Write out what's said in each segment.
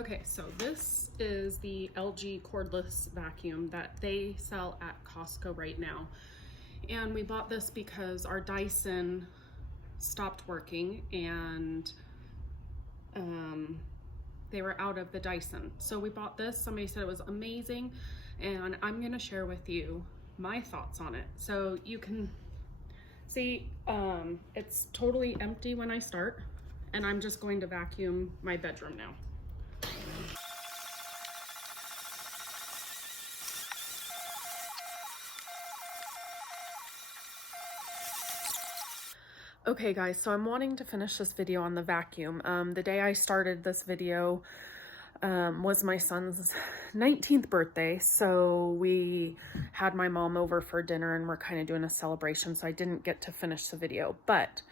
Okay, so this is the LG cordless vacuum that they sell at Costco right now. And we bought this because our Dyson stopped working and they were out of the Dyson. So we bought this. Somebody said it was amazing, and I'm gonna share with you my thoughts on it. So you can see it's totally empty when I start, and I'm just going to vacuum my bedroom now. Okay guys, so I'm wanting to finish this video on the vacuum. The day I started this video was my son's 19th birthday, so we had my mom over for dinner and we're kind of doing a celebration, so I didn't get to finish the video. But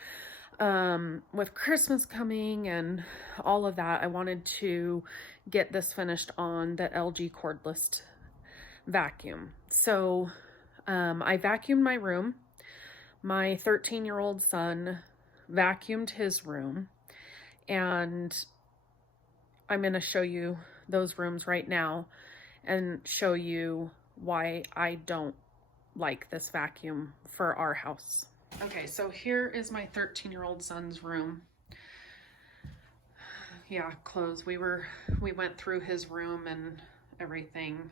with Christmas coming and all of that, I wanted to get this finished on the LG cordless vacuum. So I vacuumed my room. My 13-year-old son vacuumed his room, and I'm going to show you those rooms right now and show you why I don't like this vacuum for our house. Okay, so here is my 13-year-old son's room. Yeah, clothes. We went through his room and everything.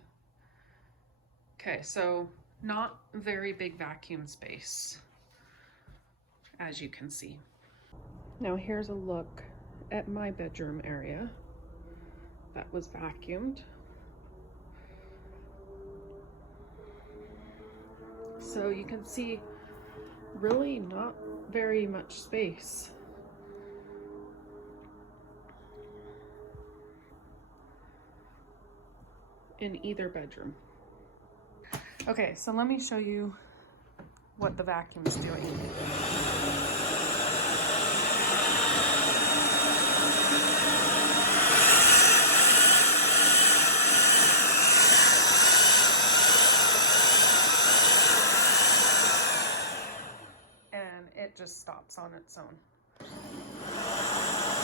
Okay, so not very big vacuum space, as you can see. Now here's a look at my bedroom area that was vacuumed. So you can see really not very much space. In either bedroom. Okay, so let me show you what the vacuum's doing. And it just stops on its own. So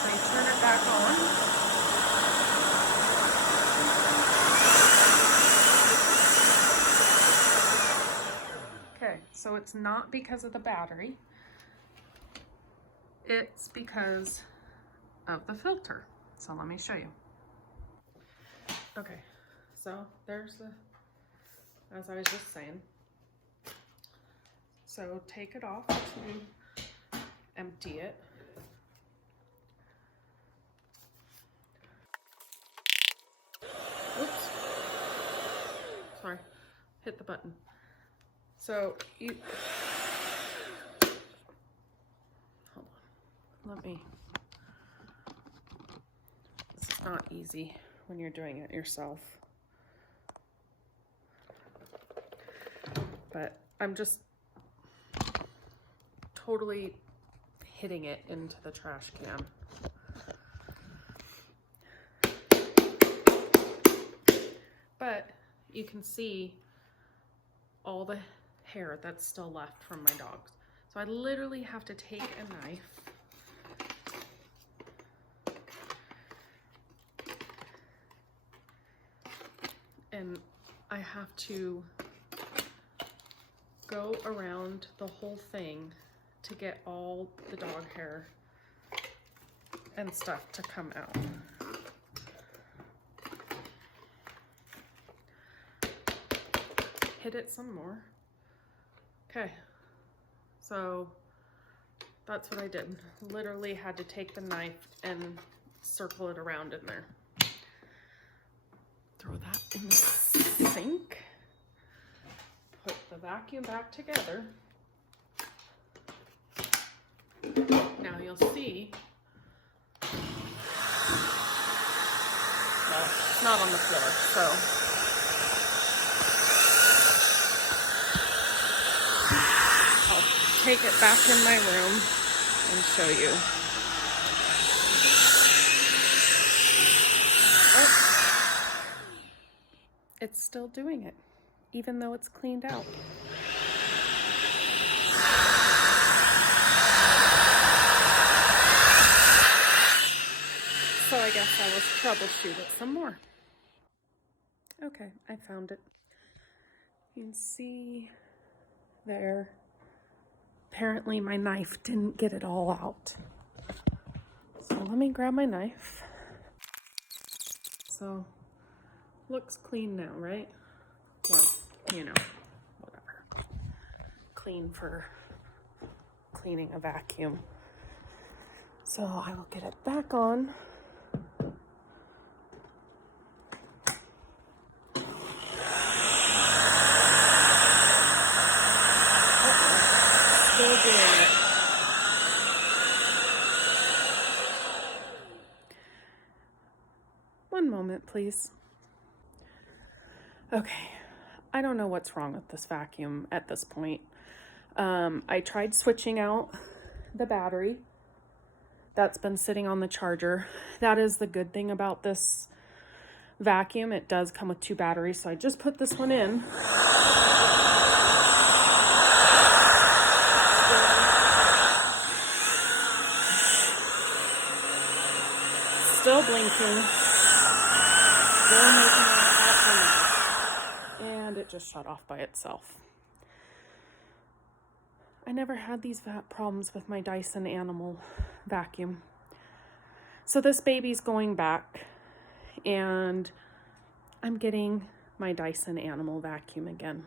you turn it back on. So it's not because of the battery, it's because of the filter. So let me show you. Okay, so there's the, as I was just saying. So take it off to empty it. Oops, sorry, hit the button. So you, hold on, let me, it's not easy when you're doing it yourself, but I'm just totally hitting it into the trash can. But you can see all the hair that's still left from my dogs. So I literally have to take a knife and I have to go around the whole thing to get all the dog hair and stuff to come out. Hit it some more. Okay, so that's what I did. Literally had to take the knife and circle it around in there. Throw that in the sink. Put the vacuum back together. Now you'll see, well, it's not on the floor, so. Take it back in my room and show you. Oh, it's still doing it, even though it's cleaned out. So I guess I will troubleshoot it some more. Okay, I found it. You can see there. Apparently my knife didn't get it all out. So let me grab my knife. So, looks clean now, right? Well, you know, whatever. Clean for cleaning a vacuum. So I will get it back on. Still doing it. One moment, please. Okay, I don't know what's wrong with this vacuum at this point. I tried switching out the battery. That's been sitting on the charger. That is the good thing about this vacuum. It does come with 2 batteries, so I just put this one in. Still blinking. Still making that noise. And it just shut off by itself. I never had these problems with my Dyson Animal Vacuum. So this baby's going back, and I'm getting my Dyson Animal Vacuum again.